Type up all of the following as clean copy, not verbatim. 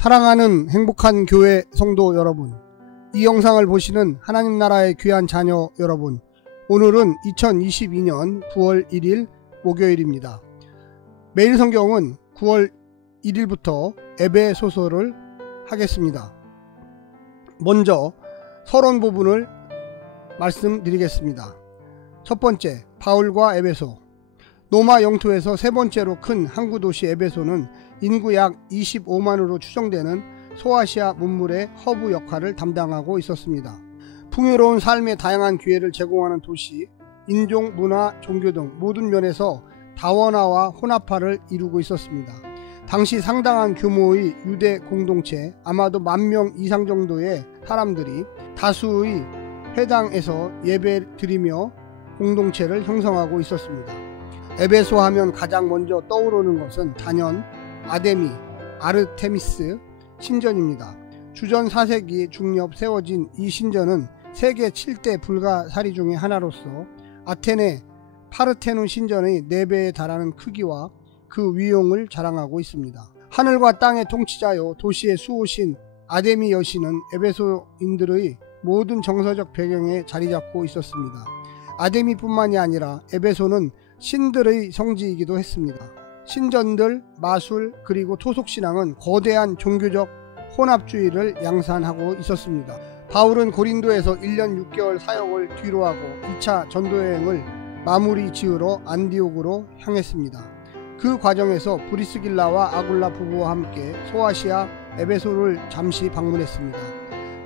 사랑하는 행복한 교회 성도 여러분, 이 영상을 보시는 하나님 나라의 귀한 자녀 여러분, 오늘은 2022년 9월 1일 목요일입니다. 매일 성경은 9월 1일부터 에베소서를 하겠습니다. 먼저 서론 부분을 말씀드리겠습니다. 첫 번째, 바울과 에베소. 로마 영토에서 세 번째로 큰 항구 도시 에베소는 인구 약 25만으로 추정되는 소아시아 문물의 허브 역할을 담당하고 있었습니다. 풍요로운 삶의 다양한 기회를 제공하는 도시, 인종, 문화, 종교 등 모든 면에서 다원화와 혼합화를 이루고 있었습니다. 당시 상당한 규모의 유대 공동체, 아마도 10,000명 이상 정도의 사람들이 다수의 회당에서 예배 드리며 공동체를 형성하고 있었습니다. 에베소 하면 가장 먼저 떠오르는 것은 단연 아데미, 아르테미스 신전입니다. 주전 4세기 중엽 세워진 이 신전은 세계 7대 불가사리 중의 하나로서 아테네 파르테논 신전의 4배에 달하는 크기와 그 위용을 자랑하고 있습니다. 하늘과 땅의 통치자요 도시의 수호신 아데미 여신은 에베소인들의 모든 정서적 배경에 자리잡고 있었습니다. 아데미뿐만이 아니라 에베소는 신들의 성지이기도 했습니다. 신전들, 마술, 그리고 토속신앙은 거대한 종교적 혼합주의를 양산하고 있었습니다. 바울은 고린도에서 1년 6개월 사역을 뒤로하고 2차 전도여행을 마무리 지으러 안디옥으로 향했습니다. 그 과정에서 브리스길라와 아굴라 부부와 함께 소아시아 에베소를 잠시 방문했습니다.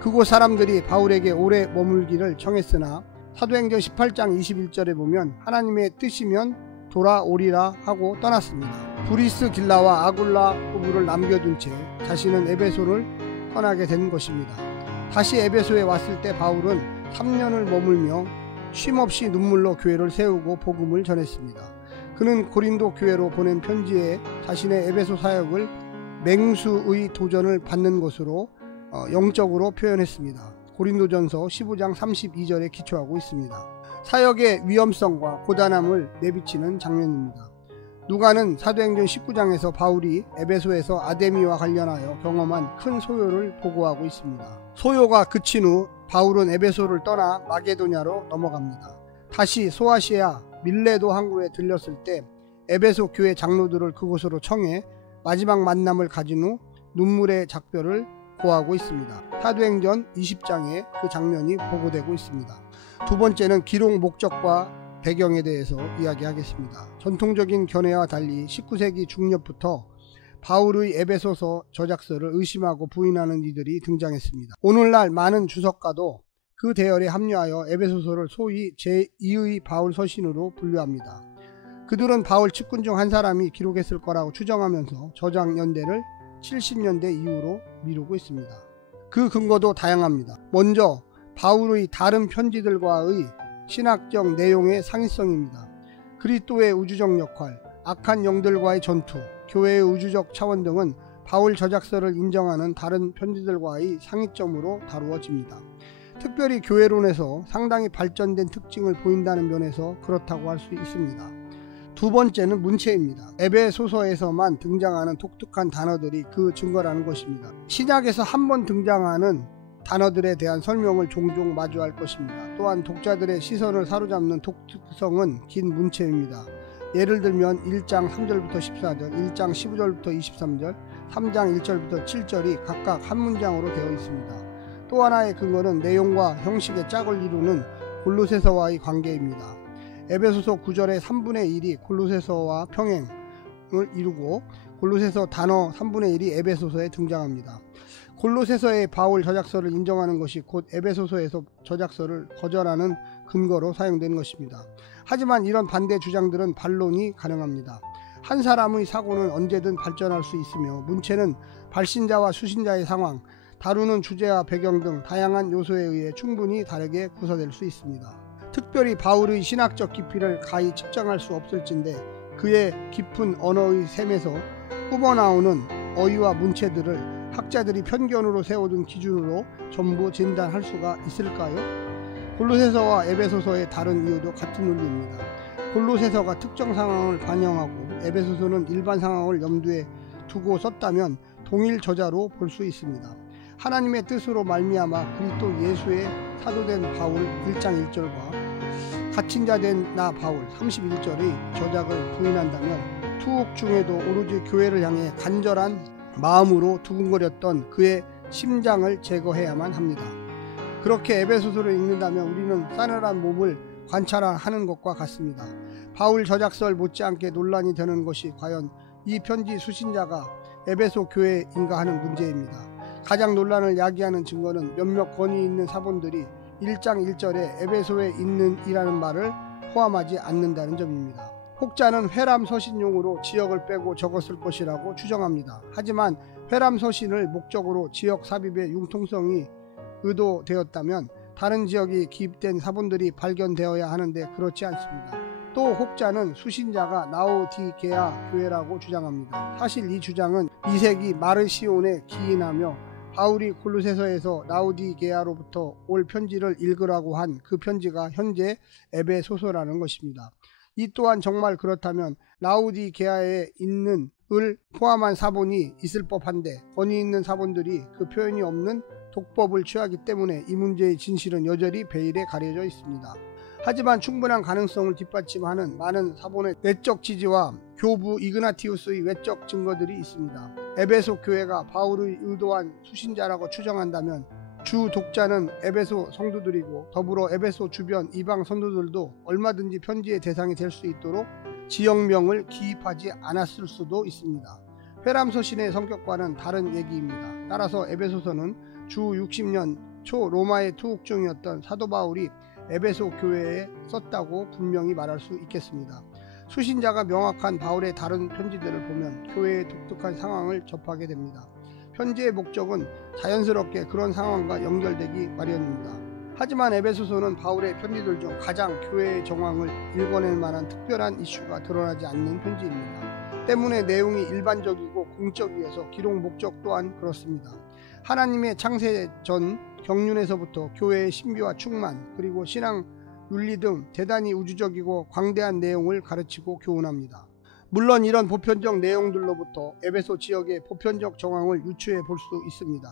그곳 사람들이 바울에게 오래 머물기를 청했으나 사도행전 18장 21절에 보면 하나님의 뜻이면 돌아오리라 하고 떠났습니다. 브리스길라와 아굴라 부부를 남겨둔 채 자신은 에베소를 떠나게 된 것입니다. 다시 에베소에 왔을 때 바울은 3년을 머물며 쉼없이 눈물로 교회를 세우고 복음을 전했습니다. 그는 고린도 교회로 보낸 편지에 자신의 에베소 사역을 맹수의 도전을 받는 것으로 영적으로 표현했습니다. 고린도전서 15장 32절에 기초하고 있습니다. 사역의 위험성과 고단함을 내비치는 장면입니다. 누가는 사도행전 19장에서 바울이 에베소에서 아데미와 관련하여 경험한 큰 소요를 보고하고 있습니다. 소요가 그친 후 바울은 에베소를 떠나 마게도냐로 넘어갑니다. 다시 소아시아 밀레도 항구에 들렸을 때 에베소 교회 장로들을 그곳으로 청해 마지막 만남을 가진 후 눈물의 작별을 고하고 있습니다. 사도행전 20장에 그 장면이 보고되고 있습니다. 두 번째는 기록 목적과 배경에 대해서 이야기하겠습니다. 전통적인 견해와 달리 19세기 중엽부터 바울의 에베소서 저작서를 의심하고 부인하는 이들이 등장했습니다. 오늘날 많은 주석가도 그 대열에 합류하여 에베소서를 소위 제2의 바울 서신으로 분류합니다. 그들은 바울 측근 중 한 사람이 기록했을 거라고 추정하면서 저작 연대를 70년대 이후로 미루고 있습니다. 그 근거도 다양합니다. 먼저 바울의 다른 편지들과의 신학적 내용의 상위성입니다. 그리스도의 우주적 역할, 악한 영들과의 전투, 교회의 우주적 차원 등은 바울 저작서를 인정하는 다른 편지들과의 상위점으로 다루어집니다. 특별히 교회론에서 상당히 발전된 특징을 보인다는 면에서 그렇다고 할 수 있습니다. 두 번째는 문체입니다. 에베소서에서만 등장하는 독특한 단어들이 그 증거라는 것입니다. 신약에서 한 번 등장하는 단어들에 대한 설명을 종종 마주할 것입니다. 또한 독자들의 시선을 사로잡는 독특성은 긴 문체입니다. 예를 들면 1장 3절부터 14절, 1장 15절부터 23절, 3장 1절부터 7절이 각각 한 문장으로 되어 있습니다. 또 하나의 근거는 내용과 형식의 짝을 이루는 골로새서와의 관계입니다. 에베소서 9절의 3분의 1이 골로새서와 평행을 이루고 골로새서 단어 3분의 1이 에베소서에 등장합니다. 골로새서의 바울 저작서를 인정하는 것이 곧 에베소서에서 저작서를 거절하는 근거로 사용된 것입니다. 하지만 이런 반대 주장들은 반론이 가능합니다. 한 사람의 사고는 언제든 발전할 수 있으며 문체는 발신자와 수신자의 상황, 다루는 주제와 배경 등 다양한 요소에 의해 충분히 다르게 구성될 수 있습니다. 특별히 바울의 신학적 깊이를 가히 측정할 수 없을진데 그의 깊은 언어의 셈에서 뿜어나오는 어휘와 문체들을 학자들이 편견으로 세워둔 기준으로 전부 진단할 수가 있을까요? 골로새서와 에베소서의 다른 이유도 같은 논리입니다. 골로새서가 특정 상황을 반영하고 에베소서는 일반 상황을 염두에 두고 썼다면 동일 저자로 볼 수 있습니다. 하나님의 뜻으로 말미암아 그리스도 예수의 사도된 바울 1장 1절과 갇힌 자 된 나 바울 31절의 저작을 부인한다면 투옥 중에도 오로지 교회를 향해 간절한 마음으로 두근거렸던 그의 심장을 제거해야만 합니다. 그렇게 에베소서를 읽는다면 우리는 싸늘한 몸을 관찰하는 것과 같습니다. 바울 저작설 못지않게 논란이 되는 것이 과연 이 편지 수신자가 에베소 교회인가 하는 문제입니다. 가장 논란을 야기하는 증거는 몇몇 권위 있는 사본들이 1장 1절에 에베소에 있는 이라는 말을 포함하지 않는다는 점입니다. 혹자는 회람서신용으로 지역을 빼고 적었을 것이라고 추정합니다. 하지만 회람서신을 목적으로 지역 삽입의 융통성이 의도되었다면 다른 지역이 기입된 사본들이 발견되어야 하는데 그렇지 않습니다. 또 혹자는 수신자가 라오디게아 교회라고 주장합니다. 사실 이 주장은 2세기 마르시온에 기인하며 바울이 골로새서에서 라오디게아로부터 올 편지를 읽으라고 한 그 편지가 현재 에베소서라는 것입니다. 이 또한 정말 그렇다면 라오디게아에 있는 을 포함한 사본이 있을 법한데 권위 있는 사본들이 그 표현이 없는 독법을 취하기 때문에 이 문제의 진실은 여전히 베일에 가려져 있습니다. 하지만 충분한 가능성을 뒷받침하는 많은 사본의 내적 지지와 교부 이그나티우스의 외적 증거들이 있습니다. 에베소 교회가 바울의 의도한 수신자라고 추정한다면 주 독자는 에베소 성도들이고 더불어 에베소 주변 이방 성도들도 얼마든지 편지의 대상이 될 수 있도록 지역명을 기입하지 않았을 수도 있습니다. 회람서신의 성격과는 다른 얘기입니다. 따라서 에베소서는 주 60년 초 로마의 투옥 중이었던 사도 바울이 에베소 교회에 썼다고 분명히 말할 수 있겠습니다. 수신자가 명확한 바울의 다른 편지들을 보면 교회의 독특한 상황을 접하게 됩니다. 편지의 목적은 자연스럽게 그런 상황과 연결되기 마련입니다. 하지만 에베소서는 바울의 편지들 중 가장 교회의 정황을 읽어낼 만한 특별한 이슈가 드러나지 않는 편지입니다. 때문에 내용이 일반적이고 공적이어서 기록 목적 또한 그렇습니다. 하나님의 창세 전 경륜에서부터 교회의 신비와 충만 그리고 신앙 윤리 등 대단히 우주적이고 광대한 내용을 가르치고 교훈합니다. 물론 이런 보편적 내용들로부터 에베소 지역의 보편적 정황을 유추해 볼 수 있습니다.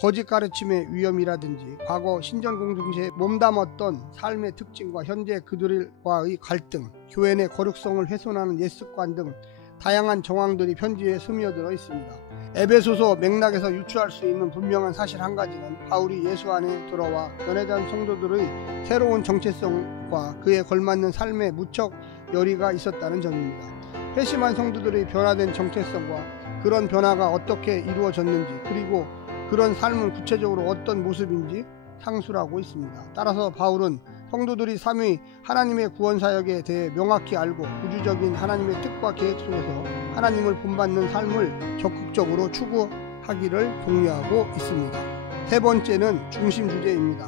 거짓 가르침의 위험이라든지 과거 신전 공동체에 몸담았던 삶의 특징과 현재 그들과의 갈등, 교회 내 거룩성을 훼손하는 옛 습관 등 다양한 정황들이 편지에 스며들어 있습니다. 에베소서 맥락에서 유추할 수 있는 분명한 사실 한 가지는 바울이 예수 안에 들어와 연회장 성도들의 새로운 정체성과 그에 걸맞는 삶에 무척 열의가 있었다는 점입니다. 회심한 성도들의 변화된 정체성과 그런 변화가 어떻게 이루어졌는지 그리고 그런 삶은 구체적으로 어떤 모습인지 상술하고 있습니다. 따라서 바울은 성도들이 삼위 하나님의 구원사역에 대해 명확히 알고 우주적인 하나님의 뜻과 계획 속에서 하나님을 본받는 삶을 적극적으로 추구하기를 독려하고 있습니다. 세 번째는 중심 주제입니다.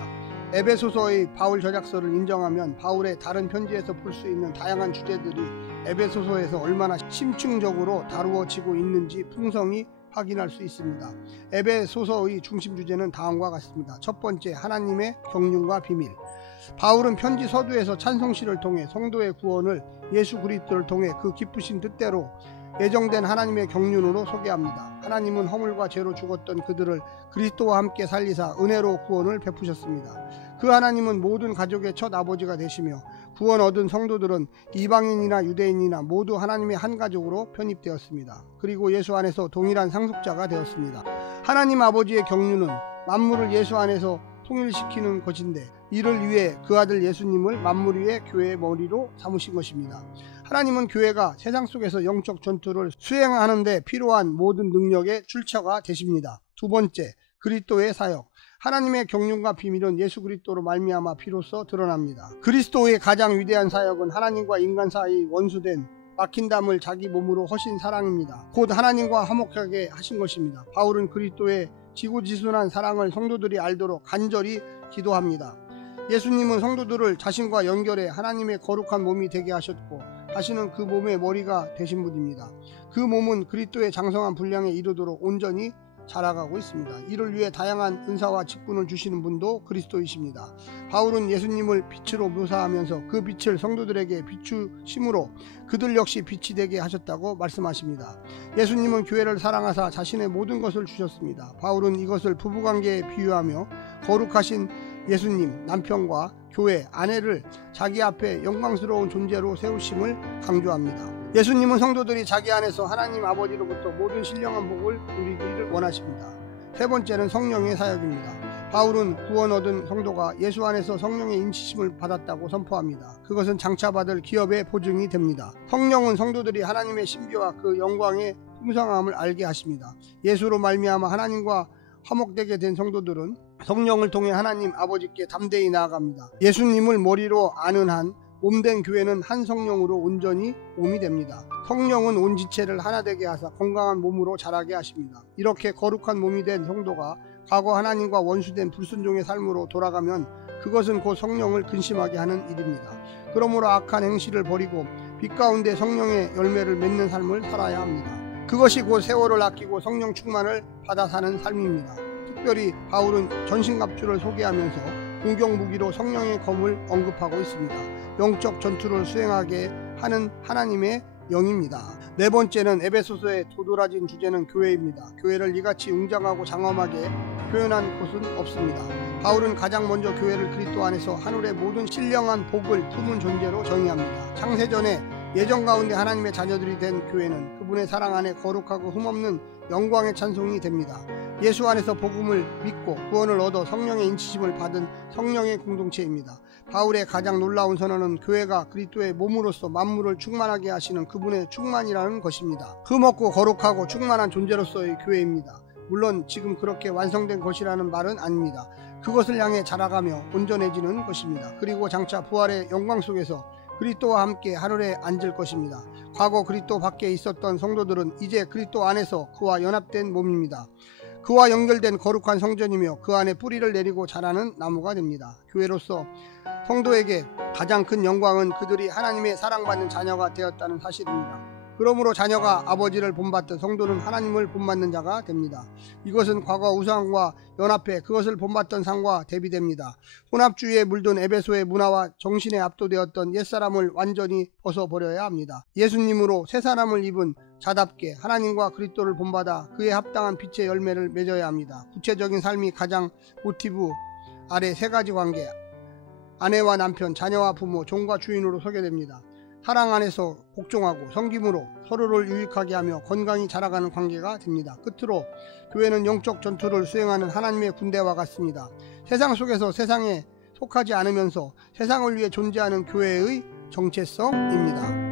에베소서의 바울 저작서를 인정하면 바울의 다른 편지에서 볼 수 있는 다양한 주제들이 에베소서에서 얼마나 심층적으로 다루어지고 있는지 풍성히 확인할 수 있습니다. 에베소서의 중심 주제는 다음과 같습니다. 첫 번째, 하나님의 경륜과 비밀. 바울은 편지 서두에서 찬송시를 통해 성도의 구원을 예수 그리스도를 통해 그 기쁘신 뜻대로 예정된 하나님의 경륜으로 소개합니다. 하나님은 허물과 죄로 죽었던 그들을 그리스도와 함께 살리사 은혜로 구원을 베푸셨습니다. 그 하나님은 모든 가족의 첫 아버지가 되시며 구원 얻은 성도들은 이방인이나 유대인이나 모두 하나님의 한 가족으로 편입되었습니다. 그리고 예수 안에서 동일한 상속자가 되었습니다. 하나님 아버지의 경륜은 만물을 예수 안에서 통일시키는 것인데 이를 위해 그 아들 예수님을 만물 위의 교회의 머리로 삼으신 것입니다. 하나님은 교회가 세상 속에서 영적 전투를 수행하는 데 필요한 모든 능력의 출처가 되십니다. 두 번째, 그리스도의 사역. 하나님의 경륜과 비밀은 예수 그리스도로 말미암아 비로소 드러납니다. 그리스도의 가장 위대한 사역은 하나님과 인간 사이의 원수된 막힌 담을 자기 몸으로 허신 사랑입니다. 곧 하나님과 화목하게 하신 것입니다. 바울은 그리스도의 지고지순한 사랑을 성도들이 알도록 간절히 기도합니다. 예수님은 성도들을 자신과 연결해 하나님의 거룩한 몸이 되게 하셨고 다시는 그 몸의 머리가 되신 분입니다. 그 몸은 그리스도의 장성한 분량에 이르도록 온전히 자라가고 있습니다. 이를 위해 다양한 은사와 직분을 주시는 분도 그리스도이십니다. 바울은 예수님을 빛으로 묘사하면서 그 빛을 성도들에게 비추심으로 그들 역시 빛이 되게 하셨다고 말씀하십니다. 예수님은 교회를 사랑하사 자신의 모든 것을 주셨습니다. 바울은 이것을 부부관계에 비유하며 거룩하신 예수님, 남편과 교회, 아내를 자기 앞에 영광스러운 존재로 세우심을 강조합니다. 예수님은 성도들이 자기 안에서 하나님 아버지로부터 모든 신령한 복을 누리기를 원하십니다. 세 번째는 성령의 사역입니다. 바울은 구원 얻은 성도가 예수 안에서 성령의 인치심을 받았다고 선포합니다. 그것은 장차 받을 기업의 보증이 됩니다. 성령은 성도들이 하나님의 신비와 그 영광의 풍성함을 알게 하십니다. 예수로 말미암아 하나님과 화목되게 된 성도들은 성령을 통해 하나님 아버지께 담대히 나아갑니다. 예수님을 머리로 아는 한 몸된 교회는 한 성령으로 온전히 몸이 됩니다. 성령은 온 지체를 하나 되게 하사 건강한 몸으로 자라게 하십니다. 이렇게 거룩한 몸이 된 성도가 과거 하나님과 원수된 불순종의 삶으로 돌아가면 그것은 곧 성령을 근심하게 하는 일입니다. 그러므로 악한 행실을 버리고 빛 가운데 성령의 열매를 맺는 삶을 살아야 합니다. 그것이 곧 세월을 아끼고 성령 충만을 받아 사는 삶입니다. 특별히 바울은 전신갑주를 소개하면서 공격 무기로 성령의 검을 언급하고 있습니다. 영적 전투를 수행하게 하는 하나님의 영입니다. 네 번째는 에베소서의 도드라진 주제는 교회입니다. 교회를 이같이 웅장하고 장엄하게 표현한 곳은 없습니다. 바울은 가장 먼저 교회를 그리스도 안에서 하늘의 모든 신령한 복을 품은 존재로 정의합니다. 창세전에 예정 가운데 하나님의 자녀들이 된 교회는 그분의 사랑 안에 거룩하고 흠없는 영광의 찬송이 됩니다. 예수 안에서 복음을 믿고 구원을 얻어 성령의 인치심을 받은 성령의 공동체입니다. 바울의 가장 놀라운 선언은 교회가 그리스도의 몸으로서 만물을 충만하게 하시는 그분의 충만이라는 것입니다. 흠없고 거룩하고 충만한 존재로서의 교회입니다. 물론 지금 그렇게 완성된 것이라는 말은 아닙니다. 그것을 향해 자라가며 온전해지는 것입니다. 그리고 장차 부활의 영광 속에서 그리스도와 함께 하늘에 앉을 것입니다. 과거 그리스도 밖에 있었던 성도들은 이제 그리스도 안에서 그와 연합된 몸입니다. 그와 연결된 거룩한 성전이며 그 안에 뿌리를 내리고 자라는 나무가 됩니다. 교회로서 성도에게 가장 큰 영광은 그들이 하나님의 사랑받는 자녀가 되었다는 사실입니다. 그러므로 자녀가 아버지를 본받듯 성도는 하나님을 본받는 자가 됩니다. 이것은 과거 우상과 연합해 그것을 본받던 상과 대비됩니다. 혼합주의에 물든 에베소의 문화와 정신에 압도되었던 옛사람을 완전히 벗어버려야 합니다. 예수님으로 새 사람을 입은 자답게 하나님과 그리스도를 본받아 그에 합당한 빛의 열매를 맺어야 합니다. 구체적인 삶이 가장 모티브 아래 세 가지 관계, 아내와 남편, 자녀와 부모, 종과 주인으로 소개됩니다. 사랑 안에서 복종하고 섬김으로 서로를 유익하게 하며 건강히 자라가는 관계가 됩니다. 끝으로 교회는 영적 전투를 수행하는 하나님의 군대와 같습니다. 세상 속에서 세상에 속하지 않으면서 세상을 위해 존재하는 교회의 정체성입니다.